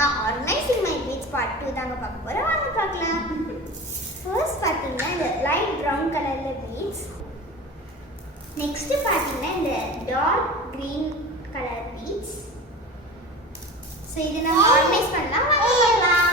பார்த்தீங்கன்னா organising my beads part 2 தாங்க பார்க்க போகிறோம். வாங்க பார்க்கலாம். ஃபர்ஸ்ட் பார்த்தீங்கன்னா இந்த லைட் ப்ரௌன் கலரில் பீட்ஸ். நெக்ஸ்ட் பார்த்தீங்கன்னா இந்த dark green colour beads. So இதை நம்ம ஆர்கனைஸ் பண்ணலாம். வாங்க பார்க்கலாம்.